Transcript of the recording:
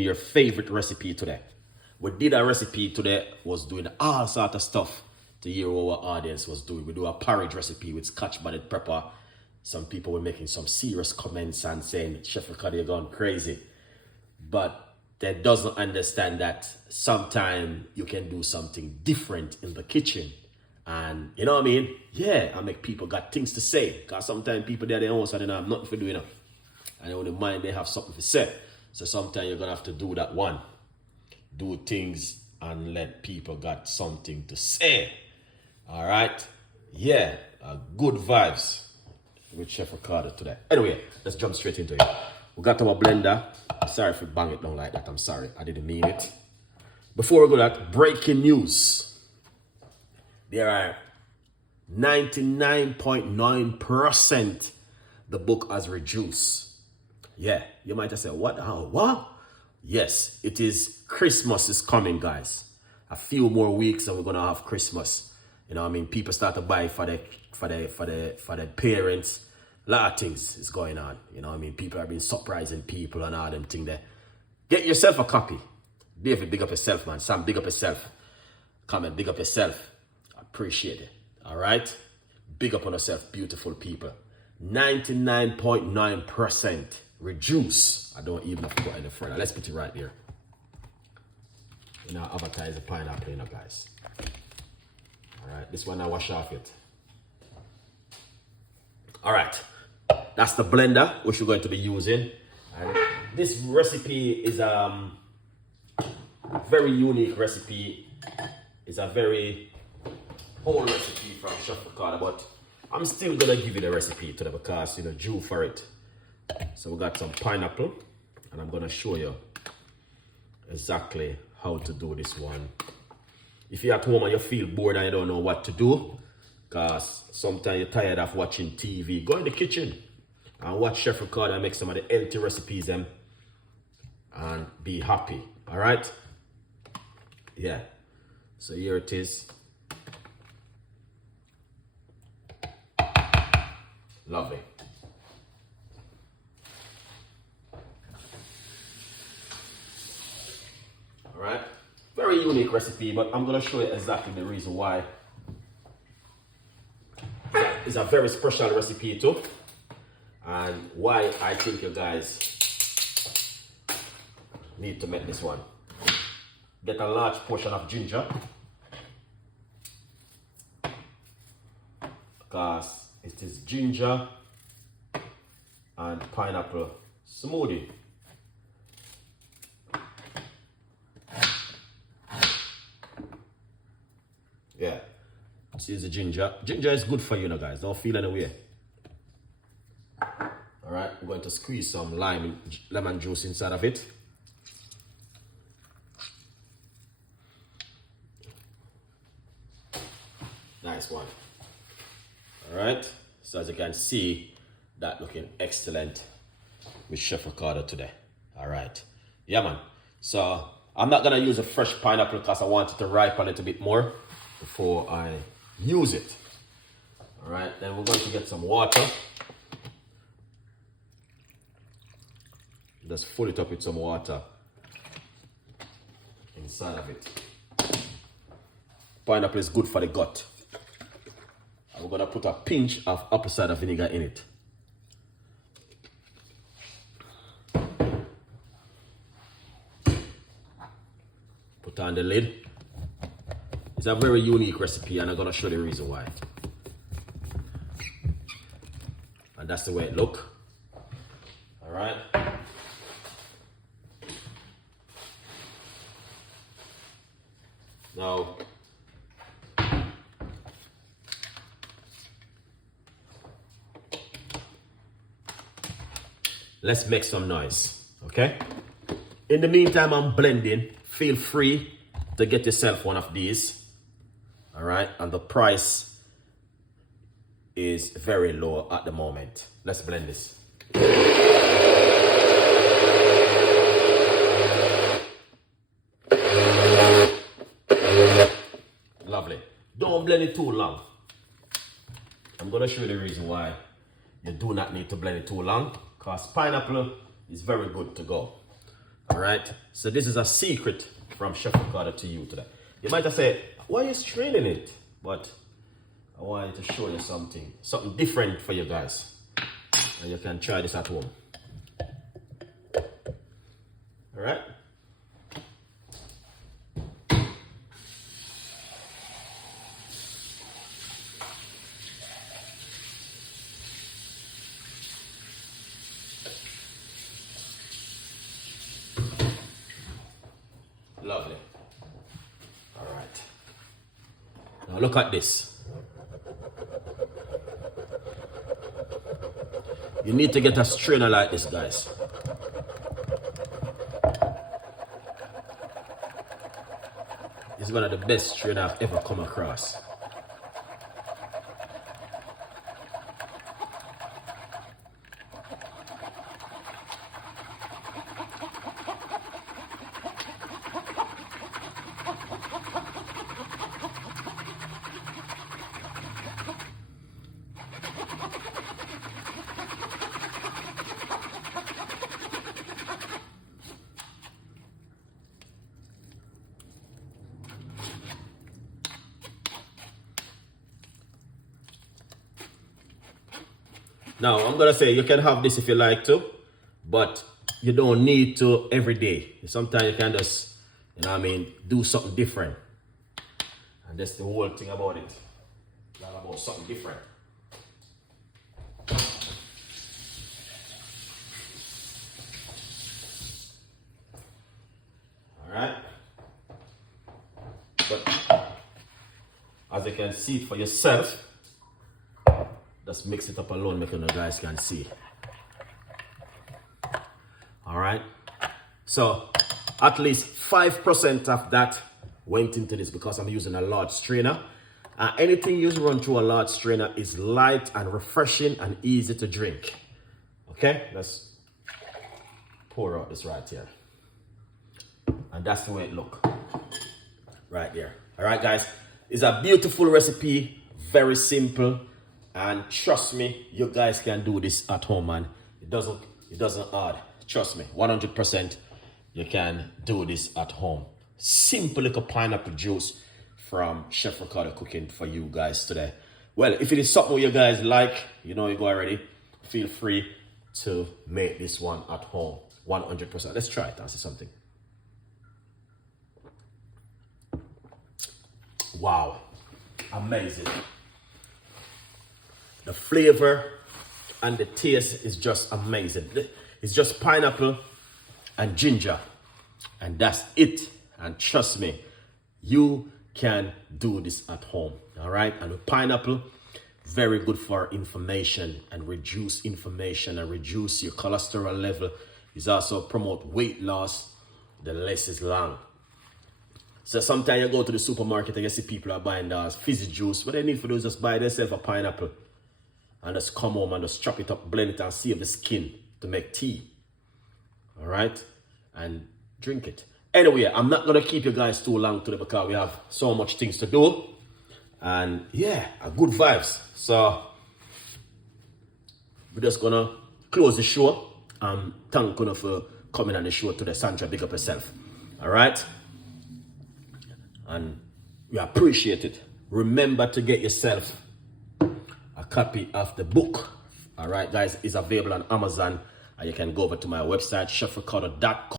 your favorite recipe today. We did a recipe today, was doing all sort of stuff to hear what our audience was doing. We do a porridge recipe with scotch bonnet pepper. Some people were making some serious comments and saying, Chef Ricardo, you're going crazy. But they doesn't understand that sometimes you can do something different in the kitchen. And you know what I mean? Yeah, I make people got things to say. Because sometimes people there, they almost don't have nothing for doing it. And in the mind, they have something to say. So sometimes you're going to have to do that one. Do things and let people got something to say. All right? Yeah, good vibes with Chef Ricardo today. Anyway, let's jump straight into it. We got our blender. Sorry if we bang it down like that. I'm sorry. I didn't mean it. Before we go that, breaking news. There are 99.9% the book has reduced. Yeah, you might have said, what? What? Yes, it is. Christmas is coming, guys. A few more weeks and we're gonna have Christmas. You know what I mean? People start to buy for their parents. A lot of things is going on. You know what I mean? People are being surprising people and all them things there. Get yourself a copy. David, big up yourself, man. Sam, big up yourself. Comment, big up yourself. Appreciate it. All right? Big up on yourself, beautiful people. 99.9% reduce. I don't even have to go any further. Let's put it right there. You know, advertise the pineapple, you know, guys. All right, this one I wash off it. All right, that's the blender which we're going to be using. And this recipe is a very unique recipe. It's a very old recipe from Chef Ricardo, but I'm still gonna give you the recipe today because you know due for it. So we got some pineapple, and I'm gonna show you exactly how to do this one. If you're at home and you feel bored and you don't know what to do, because sometimes you're tired of watching TV, go in the kitchen and watch Chef Ricardo and make some of the healthy recipes and be happy. All right? Yeah. So here it is. Lovely. All right, very unique recipe, but I'm gonna show you exactly the reason why. It's a very special recipe too, and why I think you guys need to make this one. Get a large portion of ginger, because it is ginger and pineapple smoothie. Yeah, this is the ginger. Ginger is good for you, know, guys. Don't feel any way. All right, we're going to squeeze some lemon juice inside of it. Nice one. All right, so as you can see, that looking excellent with Chef Ricardo today. All right, yeah, man. So I'm not gonna use a fresh pineapple because I want it to ripen a little bit more before I use it. All right, then we're going to get some water. Just fill it up with some water inside of it. Pineapple is good for the gut. And we're gonna put a pinch of apple cider vinegar in it. Put on the lid. It's a very unique recipe and I'm gonna show you the reason why. And that's the way it looks. All right. Now, let's make some noise, okay? In the meantime, I'm blending. Feel free to get yourself one of these. All right, and the price is very low at the moment. Let's blend this. Lovely. Don't blend it too long. I'm gonna show you the reason why you do not need to blend it too long, because pineapple is very good to go. All right. So this is a secret from Chef Ricardo to you today. You might have said, why are you straining it? But I wanted to show you something different for you guys. And you can try this at home. All right. Lovely. All right. Now look at this. You need to get a strainer like this, guys. It's one of the best strainer I've ever come across. Now, I'm going to say you can have this if you like to, but you don't need to every day. Sometimes you can just, you know what I mean, do something different. And that's the whole thing about it. It's all about something different. All right. But as you can see it for yourself, just mix it up alone, make you guys can see. All right. So at least 5% of that went into this because I'm using a large strainer. Anything you run through a large strainer is light and refreshing and easy to drink. Okay, let's pour out this right here. And that's the way it looks. Right there. All right, guys. It's a beautiful recipe, very simple. And trust me, you guys can do this at home, man. It doesn't hard. Trust me, 100% you can do this at home. Simple little pineapple juice from Chef Ricardo cooking for you guys today. Well, if it is something you guys like, you know you go already, feel free to make this one at home. 100%. Let's try it and see something. Wow. Amazing. The flavor and the taste is just amazing. It's just pineapple and ginger, and that's it. And trust me, you can do this at home. All right. And with pineapple, very good for inflammation and reduce inflammation and reduce your cholesterol level. It's also promote weight loss. The list is long. So sometimes you go to the supermarket and you see people are buying those fizzy juice. What they need for those just buy themselves a pineapple and just come home and just chop it up, blend it and save the skin to make tea. All right? And drink it. Anyway, I'm not going to keep you guys too long today because we have so much things to do. And yeah, good vibes. So we're just going to close the show. Thank you for coming on the show today. Sandra, big up yourself. All right? And we appreciate it. Remember to get yourself a copy of the book. All right, guys, it's available on Amazon. And you can go over to my website, chefricardo.com.